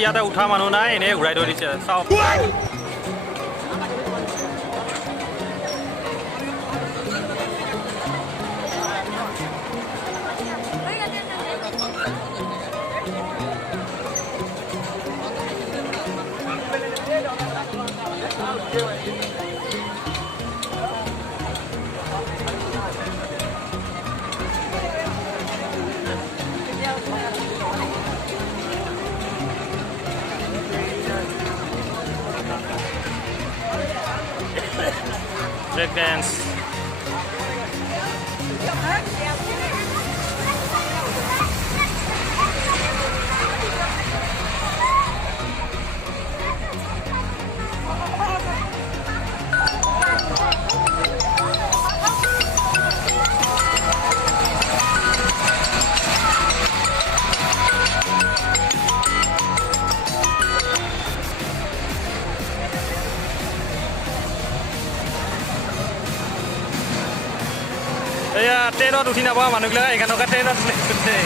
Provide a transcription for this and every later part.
ইয়াতে উঠা মানুহ নাই, এনেই ঘূৰাই থৈ দিছে চাওক। Break dance. এয়া ট্ৰেইনত উঠি নাপাওঁ মানুহবিলাক এখানকে ট্ৰেইনত উঠে।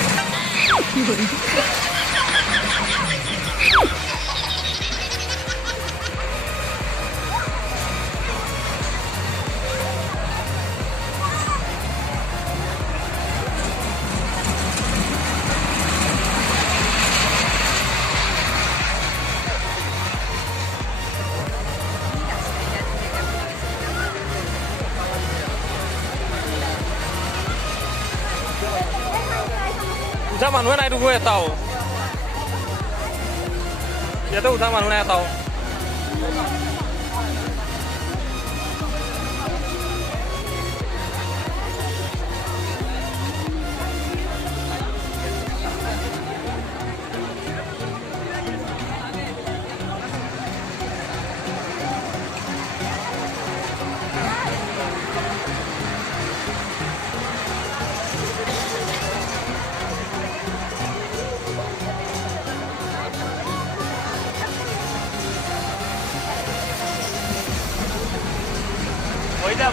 উঠা মানুহে নাই দেখোন এটাও, ইয়াতে উঠা মানুহ নাই এটাও।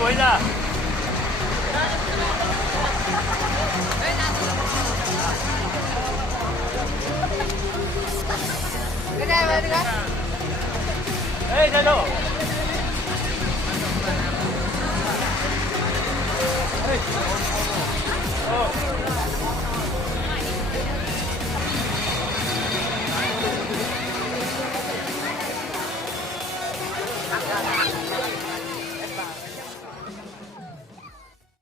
বই যা এই